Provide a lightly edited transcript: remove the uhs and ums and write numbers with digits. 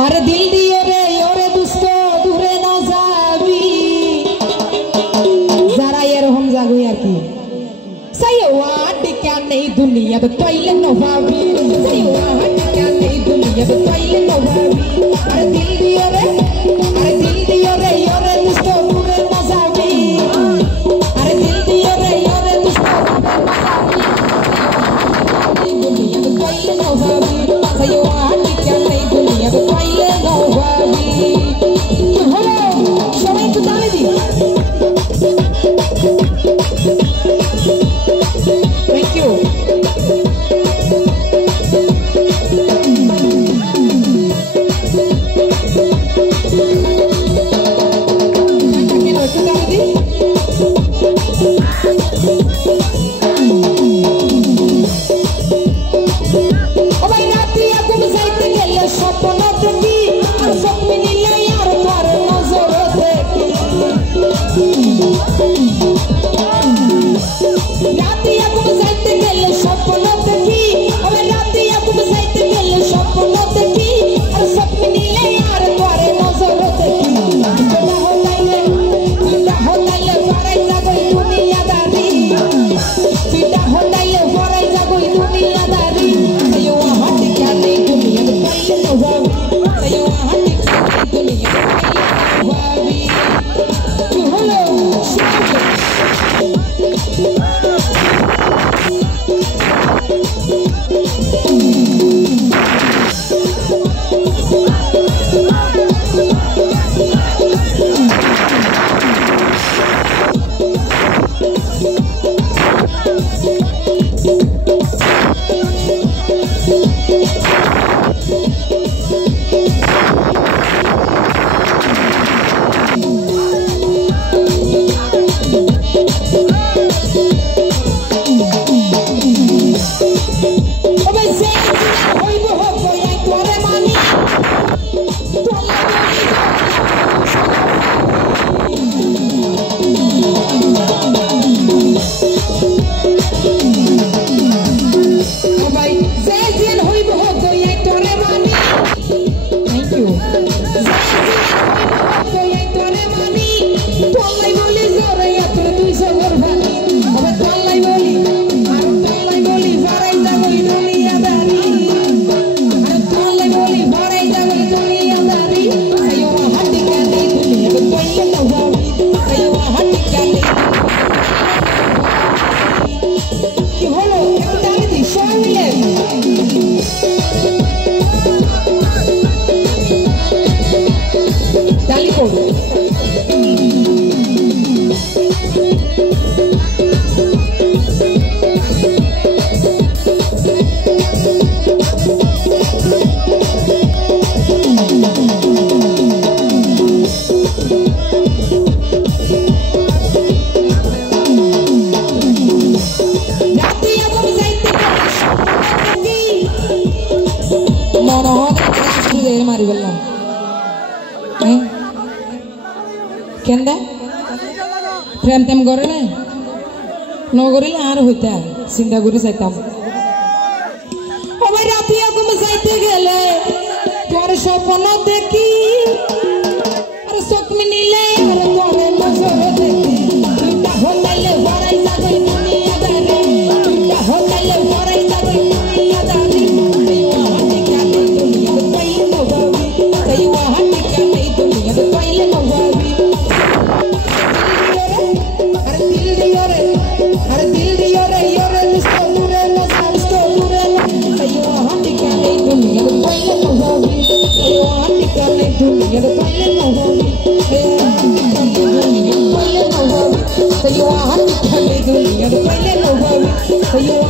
अरे दिल दियो रे योरे दुस्तो दूरे ना जाबी जरा ये हम जागो यार की सही वाट क्या नहीं दुनिया तो तोइले नो भाभी सही वाट क्या नहीं दुनिया तो तोइले नो भाभी अरे दिल दियो रे योरे दुस्तो दूरे ना जाबी अरे दिल दियो रे योरे दुस्तो दुनिया तो तोइले नो भाभी सही वाट क्या नहीं दुनिया तो तोइले नो भाभी हेलो সবাই একটু তালি দি Thank you. केंदा प्रेम तेम करे ना नो करिले आर होता चिंता करी जाइताम ओ भाई रातिया को जाइते गेले तोर स्वप्न देखी अरे स्वप्न नीले अरे तोरे नजर देखी तुटा होले वराई जागई दुनिया दारी तुटा होले वराई जागई दुनिया दारी सही वहां क्या नहीं दुनिया तो पहले नो भाभी दुनिया तो पहले नो भाभी दुनिया तो पहले नो भाभी सही वहां निकले दुनिया तो पहले नो भाभी सही